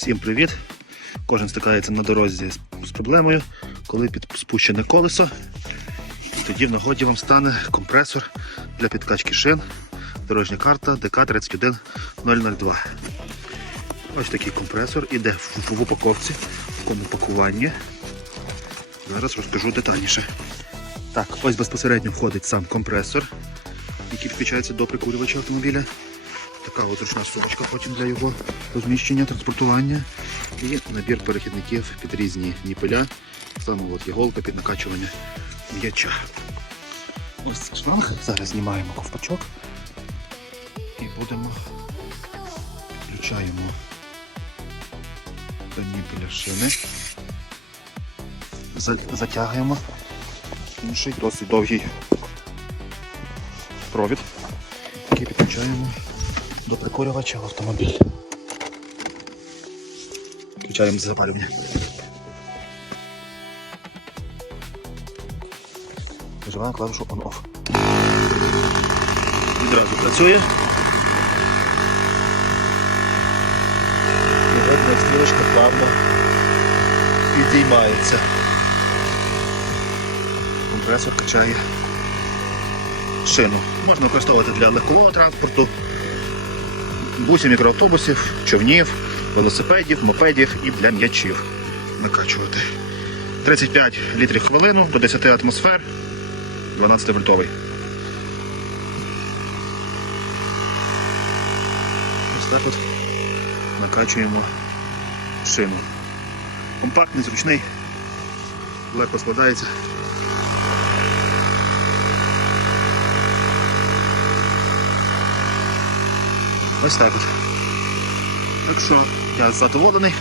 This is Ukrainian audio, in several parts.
Всім привіт! Кожен стикається на дорозі з, проблемою, коли під спущене колесо. І тоді в нагоді вам стане компресор для підкачки шин. Дорожня карта ДК-31002. Ось такий компресор іде в упаковці, в такому пакуванні. Зараз розкажу детальніше. Так, ось безпосередньо входить сам компресор, який підключається до прикурювача автомобіля. Така от зручна сумочка потім для його розміщення, транспортування. І набір перехідників під різні ніпеля. Саме от є голка під накачування м'яча. Ось шланг. Зараз знімаємо ковпачок і будемо включаємо до ніпеля шини. За- Затягуємо інший досить довгий провід, який підключаємо до прикурювача в автомобіль. Включаємо запалювання. Нажимаємо клавішу on-off. Відразу працює. І як стрілочка плавно підіймається. Компресор качає шину. Можна використовувати для легкового транспорту, бусів, мікроавтобусів, човнів, велосипедів, мопедів і для м'ячів накачувати. 35 літрів хвилину до 10 атмосфер, 12 вольтовий. Ось так от накачуємо шину. Компактний, зручний, легко складається. Ось так от. Так що я задоволений.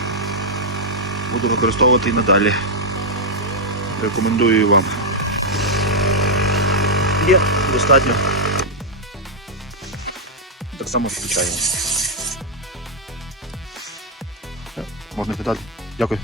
Буду використовувати і надалі. Рекомендую вам. Є достатньо. Так само включаємо. Можна питати. Дякую.